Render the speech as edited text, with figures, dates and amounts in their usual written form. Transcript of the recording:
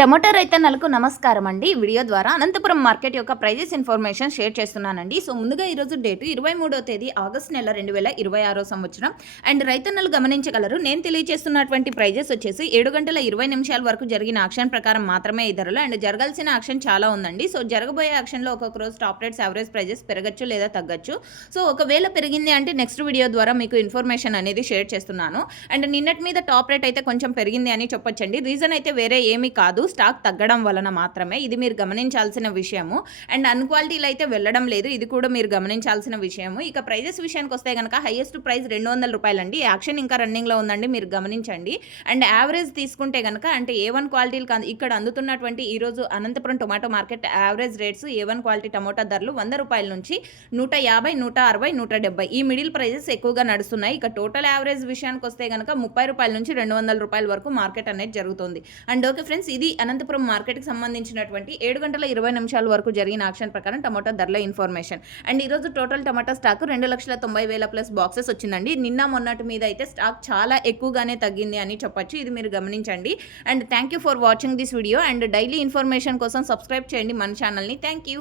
Tomato రైతన్నలకు నమస్కారం అండి. వీడియో ద్వారా అనంతపురం మార్కెట్ యొక్క ప్రైజెస్ ఇన్ఫర్మేషన్ షేర్ చేస్తున్నానండి. సో ముందుగా ఈరోజు డేటు 23వ తేదీ ఆగస్టు నెల 2026 సంవత్సరం. అండ్ రైతన్నలు గమనించగలరు, నేను తెలియజేస్తున్నటువంటి ప్రైజెస్ వచ్చేసి 7 గంటల 20 నిమిషాల వరకు జరిగిన యాక్షన్ ప్రకారం మాత్రమే ఈ ధరలు. అండ్ జరగాల్సిన యాక్షన్ చాలా ఉందండి. సో జరగబోయే యాక్షన్లో ఒక్కొక్క రోజు టాప్ రేట్స్ యావరేజ్ ప్రైజెస్ పెరగచ్చు లేదా తగ్గచ్చు. సో ఒకవేళ పెరిగింది అంటే నెక్స్ట్ వీడియో ద్వారా మీకు ఇన్ఫర్మేషన్ అనేది షేర్ చేస్తున్నాను. అండ్ నిన్నటి మీద టాప్ రేట్ అయితే కొంచెం పెరిగింది అని చెప్పొచ్చండి. రీజన్ అయితే వేరే ఏమీ కాదు, స్టాక్ తగ్గడం వలన మాత్రమే. ఇది మీరు గమనించాల్సిన విషయము. అండ్ అన్క్వాలిటీలు అయితే వెళ్ళడం లేదు, ఇది కూడా మీరు గమనించాల్సిన విషయము. ఇక ప్రైజెస్ విషయానికి వస్తే కనుక హైయెస్ట్ ప్రైస్ 200 రూపాయలండి. యాక్షన్ ఇంకా రన్నింగ్లో ఉందండి, మీరు గమనించండి. అండ్ యావరేజ్ తీసుకుంటే కనుక అంటే A1 క్వాలిటీలు ఇక్కడ అందుతున్నటువంటి ఈరోజు Anantapuram tomato market average rates A1 quality tomato ధరలు 100 రూపాయల నుంచి 150, 160, 170 ఈ మిడిల్ ప్రైజెస్ ఎక్కువగా నడుస్తున్నాయి. ఇక టోటల్ యావరేజ్ విషయానికి వస్తే కనుక 30 రూపాయల నుంచి 200 రూపాయల వరకు మార్కెట్ అనేది జరుగుతుంది. అండ్ ఓకే ఫ్రెండ్స్, ఇది అనంతపురం మార్కెట్కి సంబంధించినటువంటి 7 గంటల 20 నిమిషాల వరకు జరిగిన యాక్షన్ ప్రకారం టమాటా ధరల ఇన్ఫర్మేషన్. అండ్ ఈరోజు టోటల్ టమాటా స్టాక్ 2,90,000 ప్లస్ బాక్సెస్ వచ్చిందండి. నిన్న మొన్నటి మీద అయితే స్టాక్ చాలా ఎక్కువగానే తగ్గింది అని చెప్పొచ్చు, ఇది మీరు గమనించండి. And thank you for watching this video. And daily information కోసం సబ్స్క్రైబ్ చేయండి మన ఛానల్ని. Thank you.